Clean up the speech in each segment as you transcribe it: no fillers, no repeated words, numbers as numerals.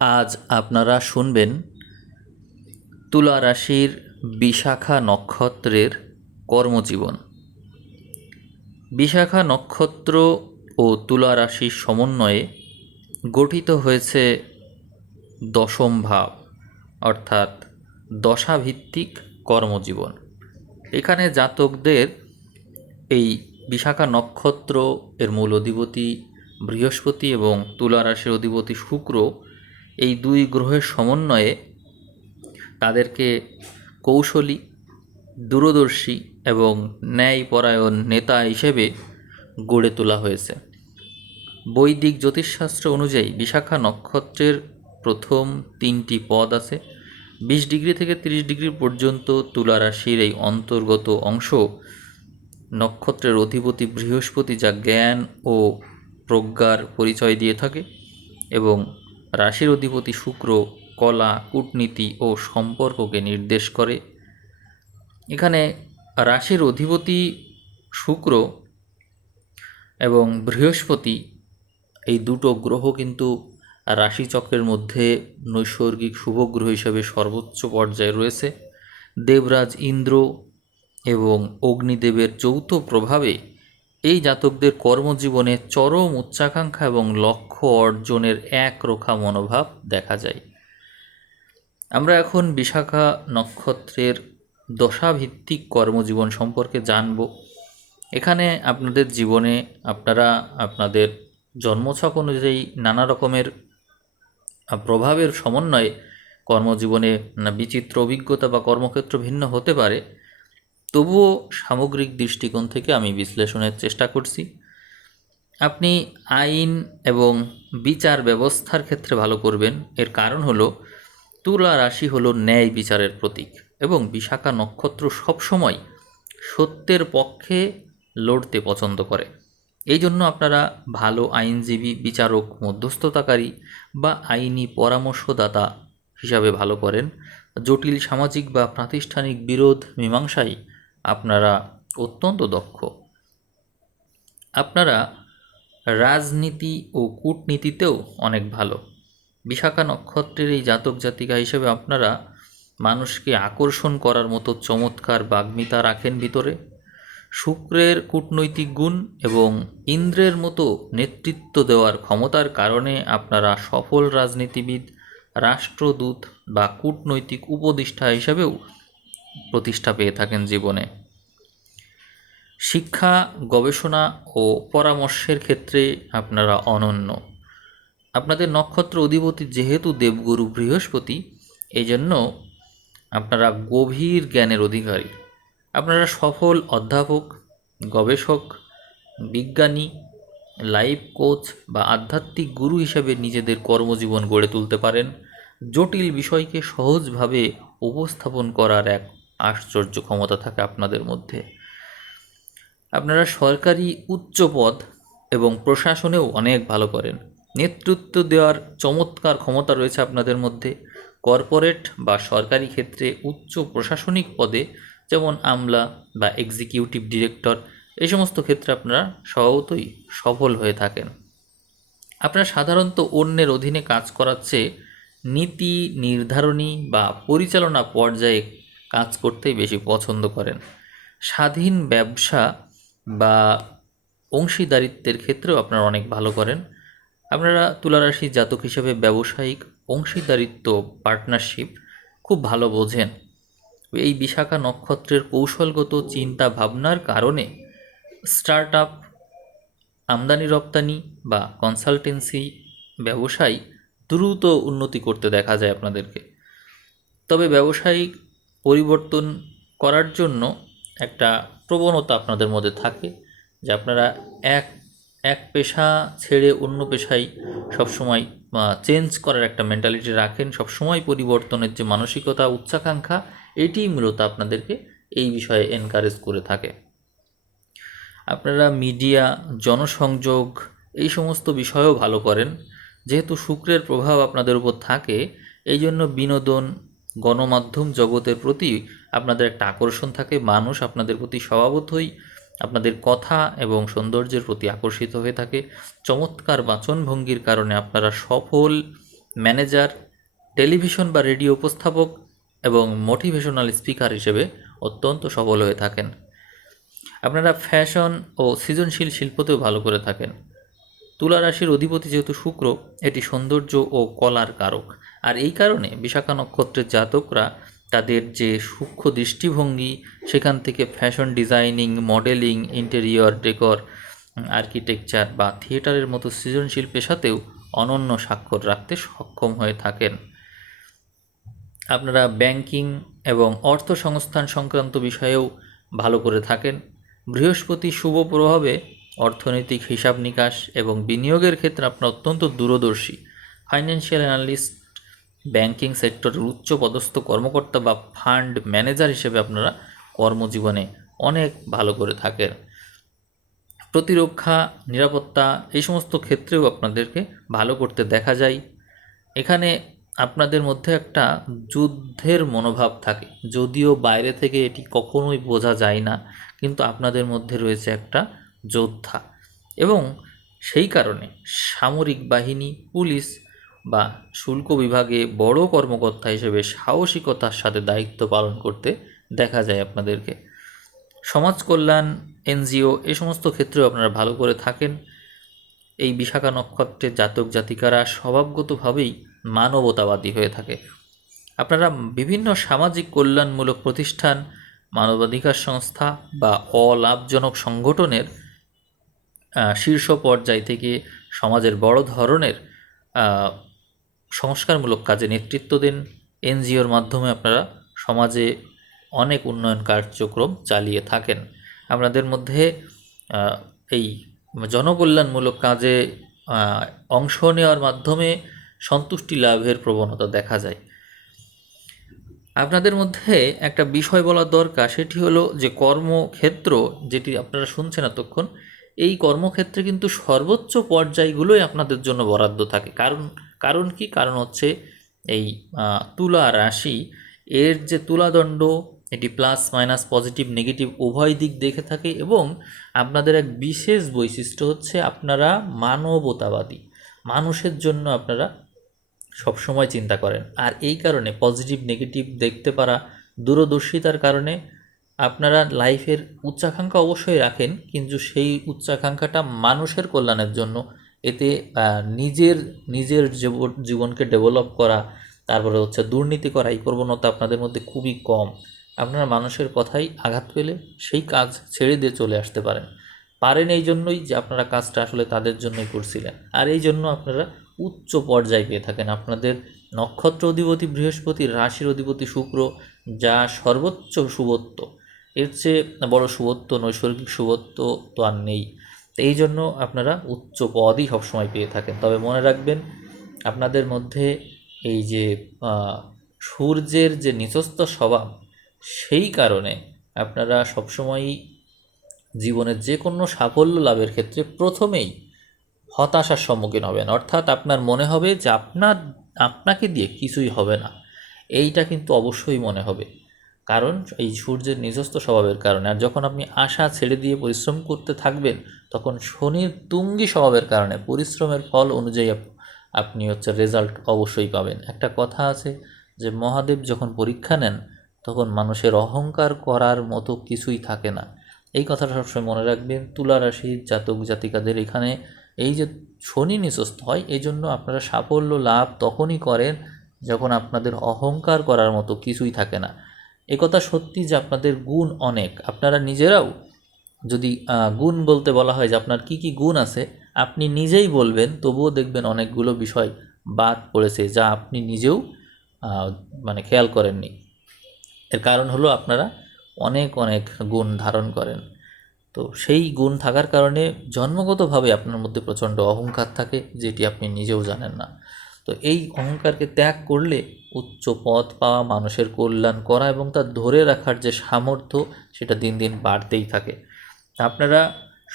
আজ আপনারা শুনবেন তুলা রাশির বিশাখা নক্ষত্রের কর্মজীবন। বিশাখা নক্ষত্র ও তুলা রাশির সমন্বয়ে গঠিত হয়েছে দশম ভাব, অর্থাৎ দশাভিত্তিক কর্মজীবন। এখানে জাতকদের এই বিশাখা নক্ষত্র এর মূল অধিপতি বৃহস্পতি এবং তুলা রাশির অধিপতি শুক্র, এই দুই গ্রহের সমন্বয়ে তাদেরকে কৌশলী, দূরদর্শী এবং ন্যায়পরায়ণ নেতা হিসেবে গড়ে তোলা হয়েছে। বৈদিক জ্যোতিষশাস্ত্র অনুযায়ী বিশাখা নক্ষত্রের প্রথম 3টি পদ আছে। 20 ডিগ্রি থেকে 30 ডিগ্রি পর্যন্ত তুলা রাশির এই অন্তর্গত অংশ নক্ষত্রের অধিপতি বৃহস্পতি, যা জ্ঞান ও প্রজ্ঞার পরিচয় দিয়ে থাকে, এবং রাশির অধিপতি শুক্র কলা, কূটনীতি ও সম্পর্ককে নির্দেশ করে। এখানে রাশির অধিপতি শুক্র এবং বৃহস্পতি, এই দুটো গ্রহ কিন্তু রাশিচক্রের মধ্যে নৈসর্গিক শুভগ্রহ হিসেবে সর্বোচ্চ পর্যায়ে রয়েছে। দেবরাজ ইন্দ্র এবং অগ্নিদেবের যৌথ প্রভাবে এই জাতকদের কর্মজীবনে চরম উচ্চাকাঙ্ক্ষা এবং লক্ষ্য অর্জনের একরোখা মনোভাব দেখা যায়। আমরা এখন বিশাখা নক্ষত্রের দশাভিত্তিক কর্মজীবন সম্পর্কে জানব। এখানে আপনাদের জীবনে আপনারা আপনাদের জন্মছক অনুযায়ী নানা রকমের প্রভাবের সমন্বয়ে কর্মজীবনে বিচিত্র অভিজ্ঞতা বা কর্মক্ষেত্র ভিন্ন হতে পারে। তবুও সামগ্রিক দৃষ্টিকোণ থেকে আমি বিশ্লেষণের চেষ্টা করছি। আপনি আইন এবং বিচার ব্যবস্থার ক্ষেত্রে ভালো করবেন। এর কারণ হলো তুলা রাশি হলো ন্যায় বিচারের প্রতীক, এবং বিশাখা নক্ষত্র সবসময় সত্যের পক্ষে লড়তে পছন্দ করে। এই জন্য আপনারা ভালো আইনজীবী, বিচারক, মধ্যস্থতাকারী বা আইনি পরামর্শদাতা হিসাবে ভালো করেন। জটিল সামাজিক বা প্রাতিষ্ঠানিক বিরোধ মীমাংসায় আপনারা অত্যন্ত দক্ষ। আপনারা রাজনীতি ও কূটনীতিতেও অনেক ভালো। বিশাখা নক্ষত্রের এই জাতক জাতিকা হিসেবে আপনারা মানুষকে আকর্ষণ করার মতো চমৎকার বাগ্মিতা রাখেন ভিতরে। শুক্রের কূটনৈতিক গুণ এবং ইন্দ্রের মতো নেতৃত্ব দেওয়ার ক্ষমতার কারণে আপনারা সফল রাজনীতিবিদ, রাষ্ট্রদূত বা কূটনৈতিক উপদেষ্টা হিসাবেও প্রতিষ্ঠা পেয়ে থাকেন জীবনে। শিক্ষা, গবেষণা ও পরামর্শের ক্ষেত্রে আপনারা অনন্য। আপনাদের নক্ষত্র অধিপতি যেহেতু দেবগুরু বৃহস্পতি, এই জন্য আপনারা গভীর জ্ঞানের অধিকারী। আপনারা সফল অধ্যাপক, গবেষক, বিজ্ঞানী, লাইফ কোচ বা আধ্যাত্মিক গুরু হিসাবে নিজেদের কর্মজীবন গড়ে তুলতে পারেন। জটিল বিষয়কে সহজভাবে উপস্থাপন করার এক আশ্চর্য ক্ষমতা থাকে আপনাদের মধ্যে। আপনারা সরকারি উচ্চ পদ এবং প্রশাসনেও অনেক ভালো করেন। নেতৃত্ব দেওয়ার চমৎকার ক্ষমতা রয়েছে আপনাদের মধ্যে। কর্পোরেট বা সরকারি ক্ষেত্রে উচ্চ প্রশাসনিক পদে, যেমন আমলা বা এক্সিকিউটিভ ডিরেক্টর, এই সমস্ত ক্ষেত্রে আপনারা স্বভাবতই সফল হয়ে থাকেন। আপনারা সাধারণত অন্যের অধীনে কাজ করার চেয়ে নীতি নির্ধারণী বা পরিচালনা পর্যায়ে কাজ করতেই বেশি পছন্দ করেন। স্বাধীন ব্যবসা বা অংশীদারিত্বের ক্ষেত্রেও আপনারা অনেক ভালো করেন। আপনারা তুলারাশির জাতক হিসেবে ব্যবসায়িক অংশীদারিত্ব, পার্টনারশিপ খুব ভালো বোঝেন। এই বিশাখা নক্ষত্রের কৌশলগত চিন্তা ভাবনার কারণে স্টার্ট আপ, আমদানি রপ্তানি বা কনসালটেন্সি ব্যবসায় দ্রুত উন্নতি করতে দেখা যায় আপনাদেরকে। তবে ব্যবসায়িক পরিবর্তন করার জন্য একটা প্রবণতা আপনাদের মধ্যে থাকে, যে আপনারা এক এক পেশা ছেড়ে অন্য পেশায় সবসময় চেঞ্জ করার একটা মেন্টালিটি রাখেন। সবসময় পরিবর্তনের যে মানসিকতা, উচ্চাকাঙ্ক্ষা, এটিই মূলত আপনাদেরকে এই বিষয়ে এনকারেজ করে থাকে। আপনারা মিডিয়া, জনসংযোগ, এই সমস্ত বিষয়েও ভালো করেন। যেহেতু শুক্রের প্রভাব আপনাদের উপর থাকে, এই জন্য বিনোদন, গণমাধ্যম জগতের প্রতি আপনাদের একটা আকর্ষণ থাকে। মানুষ আপনাদের প্রতি স্বভাবতই আপনাদের কথা এবং সৌন্দর্যের প্রতি আকর্ষিত হয়ে থাকে। চমৎকার বাচনভঙ্গির কারণে আপনারা সফল ম্যানেজার, টেলিভিশন বা রেডিও উপস্থাপক এবং মোটিভেশনাল স্পিকার হিসেবে অত্যন্ত সফল হয়ে থাকেন। আপনারা ফ্যাশন ও সৃজনশীল শিল্পতেও ভালো করে থাকেন। তুলা রাশির অধিপতি যেহেতু শুক্র, এটি সৌন্দর্য ও কলার কারক। আর এই কারণে বিশাখা নক্ষত্রের জাতকরা তাদের যে সূক্ষ্ম দৃষ্টিভঙ্গি, সেখান থেকে fashion designing, modelling, interior decor, architecture বা থিয়েটারের মতো সৃজনশীল পেশাতেও অনন্য স্বাক্ষর রাখতে সক্ষম হয়ে থাকেন। আপনারা ব্যাংকিং এবং অর্থ সংস্থান সংক্রান্ত বিষয়েও ভালো করে থাকেন। বৃহস্পতি শুভ প্রভাবে অর্থনৈতিক হিসাব নিকাশ এবং বিনিয়োগের ক্ষেত্রে আপনারা অত্যন্ত দূরদর্শী। ফাইন্যান্সিয়াল অ্যানালিস্ট, ব্যাংকিং সেক্টরের উচ্চ পদস্থ কর্মকর্তা বা ফান্ড ম্যানেজার হিসেবে আপনারা কর্মজীবনে অনেক ভালো করে থাকেন। প্রতিরক্ষা, নিরাপত্তা এই সমস্ত ক্ষেত্রেও আপনাদেরকে ভালো করতে দেখা যায়। এখানে আপনাদের মধ্যে একটা যুদ্ধের মনোভাব থাকে, যদিও বাইরে থেকে এটি কখনোই বোঝা যায় না, কিন্তু আপনাদের মধ্যে রয়েছে একটা যোদ্ধা। এবং সেই কারণে সামরিক বাহিনী, পুলিশ বা শুল্ক বিভাগে বড় কর্মকর্তা হিসেবে সাহসিকতার সাথে দায়িত্ব পালন করতে দেখা যায় আপনাদেরকে। সমাজ কল্যাণ, এনজিও এই সমস্ত ক্ষেত্রেও আপনারা ভালো করে থাকেন। এই বিশাখা নক্ষত্রের জাতক জাতিকারা স্বভাবগতভাবেই মানবতাবাদী হয়ে থাকে। আপনারা বিভিন্ন সামাজিক কল্যাণমূলক প্রতিষ্ঠান, মানবাধিকার সংস্থা বা অলাভজনক সংগঠনের শীর্ষ পর্যায় থেকে সমাজের বড় ধরনের সংস্কারমূলক কাজে নেতৃত্ব দেন। এনজিওর মাধ্যমে আপনারা সমাজে অনেক উন্নয়ন কার্যক্রম চালিয়ে থাকেন। আপনাদের মধ্যে এই জনকল্যাণমূলক কাজে অংশ নেওয়ার মাধ্যমে সন্তুষ্টি লাভের প্রবণতা দেখা যায়। আপনাদের মধ্যে একটা বিষয় বলা দরকার, সেটি হলো যে কর্মক্ষেত্র যেটি আপনারা শুনছেন এতক্ষণ, এই কর্মক্ষেত্রে কিন্তু সর্বোচ্চ পর্যায়গুলোই আপনাদের জন্য বরাদ্দ থাকে। কারণ কি? কারণ হচ্ছে এই তুলা রাশি, এর যে তুলাদণ্ড, এটি প্লাস মাইনাস পজিটিভ নেগেটিভ উভয় দিক দেখে থাকে। এবং আপনাদের এক বিশেষ বৈশিষ্ট্য হচ্ছে আপনারা মানবতাবাদী, মানুষের জন্য আপনারা সবসময় চিন্তা করেন। আর এই কারণে পজিটিভ নেগেটিভ দেখতে পারা, দূরদর্শিতার কারণে আপনারা লাইফের উচ্চাকাঙ্ক্ষা অবশ্যই রাখেন, কিন্তু সেই উচ্চাকাঙ্ক্ষাটা মানুষের কল্যাণের জন্য। এতে নিজের জীবনকে ডেভেলপ করা, তারপরে হচ্ছে দুর্নীতি করা, এই প্রবণতা আপনাদের মধ্যে খুবই কম। আপনারা মানুষের কথাই আঘাত পেলে সেই কাজ ছেড়ে দিয়ে চলে আসতে পারেন এই জন্যই যে আপনারা কাজটা আসলে তাদের জন্যই করছিলেন। আর এই জন্য আপনারা উচ্চ পর্যায়ে পেয়ে থাকেন। আপনাদের নক্ষত্র অধিপতি বৃহস্পতি, রাশির অধিপতি শুক্র, যা সর্বোচ্চ শুভত্ব, এর চেয়ে বড় শুভত্ব, নৈসর্গিক শুভত্ব তো আর নেই। তো এই জন্য আপনারা উচ্চ পদই সবসময় পেয়ে থাকেন। তবে মনে রাখবেন, আপনাদের মধ্যে এই যে সূর্যের যে নিচস্থ স্বভাব, সেই কারণে আপনারা সবসময়ই জীবনের যে কোনো সাফল্য লাভের ক্ষেত্রে প্রথমেই হতাশার সম্মুখীন হবেন। অর্থাৎ আপনার মনে হবে যে আপনাকে দিয়ে কিছুই হবে না, এইটা কিন্তু অবশ্যই মনে হবে, কারণ এই সূর্যের নিজস্ব স্বভাবের কারণে। আর যখন আপনি আশা ছেড়ে দিয়ে পরিশ্রম করতে থাকবেন, তখন শনির তুঙ্গি স্বভাবের কারণে পরিশ্রমের ফল অনুযায়ী আপনি রেজাল্ট অবশ্যই পাবেন। একটা কথা আছে যে মহাদেব যখন পরীক্ষা নেন, তখন মানুষের অহংকার করার মতো কিছুই থাকে না। এই কথাটা সবসময় মনে রাখবেন। তুলা রাশির জাতক জাতিকাদের এখানে এই যে শনি নিচস্থ হয়, এই জন্য আপনারা সাফল্য লাভ তখনই করেন যখন আপনাদের অহংকার করার মতো কিছুই থাকে না। একথা সত্যি যে আপনাদের গুণ অনেক। আপনারা নিজেরাও যদি গুণ বলতে বলা হয় যে আপনার কি কি গুণ আছে, আপনি নিজেই বলবেন, তবুও দেখবেন অনেকগুলো বিষয় বাদ পড়েছে যা আপনি নিজেও খেয়াল করেননি। এর কারণ হলো আপনারা অনেক অনেক গুণ ধারণ করেন। তো সেই গুণ থাকার কারণে জন্মগতভাবে আপনার মধ্যে প্রচণ্ড অহংকার থাকে, যেটি আপনি নিজেও জানেন না। তো এই অহংকারকে ত্যাগ করলে উচ্চ পদ পাওয়া, মানুষের কল্যাণ করা এবং তা ধরে রাখার যে সামর্থ্য, সেটা দিন দিন বাড়তেই থাকে। আপনারা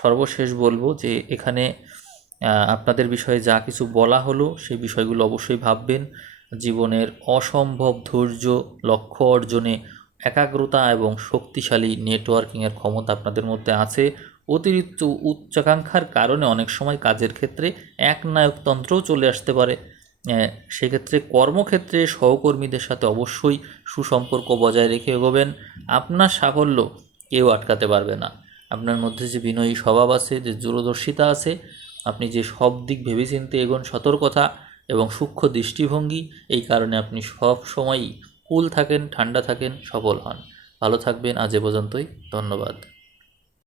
সর্বশেষ বলবো যে এখানে আপনাদের বিষয়ে যা কিছু বলা হলো, সেই বিষয়গুলো অবশ্যই ভাববেন। জীবনের অসম্ভব ধৈর্য, লক্ষ্য অর্জনে একাগ্রতা এবং শক্তিশালী নেটওয়ার্কিংয়ের ক্ষমতা আপনাদের মধ্যে আছে। অতিরিক্ত উচ্চাকাঙ্ক্ষার কারণে অনেক সময় কাজের ক্ষেত্রে একনায়কতন্ত্রও চলে আসতে পারে। সেক্ষেত্রে কর্মক্ষেত্রে সহকর্মীদের সাথে অবশ্যই সুসম্পর্ক বজায় রেখে এগোবেন। আপনার সাফল্য কেউ আটকাতে পারবে না। আপনার মধ্যে যে বিনয়ী স্বভাব আছে, যে দূরদর্শিতা আছে, আপনি যে সব দিক ভেবেচিন্তে এগোন, সতর্কতা এবং সূক্ষ্ম দৃষ্টিভঙ্গি, এই কারণে আপনি সব সময়ই কুল থাকেন, ঠান্ডা থাকেন, সফল হন। ভালো থাকবেন। আজ এ পর্যন্তই। ধন্যবাদ।